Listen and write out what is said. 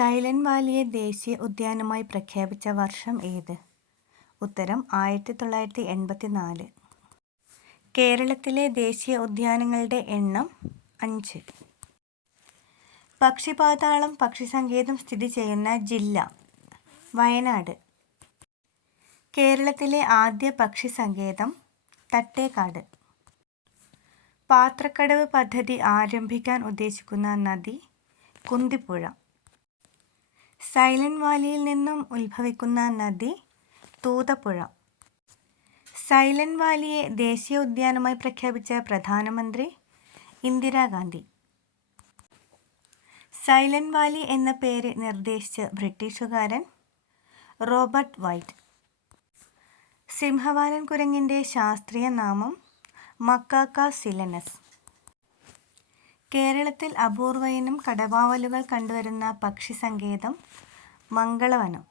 Silent വാലിയെ ദേശീയ ഉദ്യാനമായി പ്രഖ്യാപിച്ച വർഷം ഏത്? ഉത്തരം ആയിരത്തി തൊള്ളായിരത്തി എൺപത്തി നാല് കേരളത്തിലെ ദേശീയ ഉദ്യാനങ്ങളുടെ എണ്ണം അഞ്ച്. പക്ഷിപാതാളം പക്ഷിസങ്കേതം സ്ഥിതി ചെയ്യുന്ന ജില്ല വയനാട്. കേരളത്തിലെ ആദ്യ പക്ഷി സങ്കേതം തട്ടേക്കാട്. പാത്രക്കടവ് പദ്ധതി ആരംഭിക്കാൻ ഉദ്ദേശിക്കുന്ന നദി കുന്തിപ്പുഴ. സൈലന്റ് വാലിയിൽ നിന്നും ഉത്ഭവിക്കുന്ന നദി തൂതപ്പുഴ. സൈലന്റ് വാലിയെ ദേശീയ ഉദ്യാനമായി പ്രഖ്യാപിച്ച പ്രധാനമന്ത്രി ഇന്ദിരാഗാന്ധി സൈലന്റ് വാലി എന്ന പേര് നിർദ്ദേശിച്ച ബ്രിട്ടീഷുകാരൻ റോബർട്ട് വൈറ്റ്. സിംഹവാലൻ കുരങ്ങിന്റെ ശാസ്ത്രീയ നാമം മക്കാക്ക സിലനസ്. കേരളത്തിൽ അപൂർവയിനം കടവാവലുകൾ കണ്ടുവരുന്ന പക്ഷി സങ്കേതം മംഗളവനം.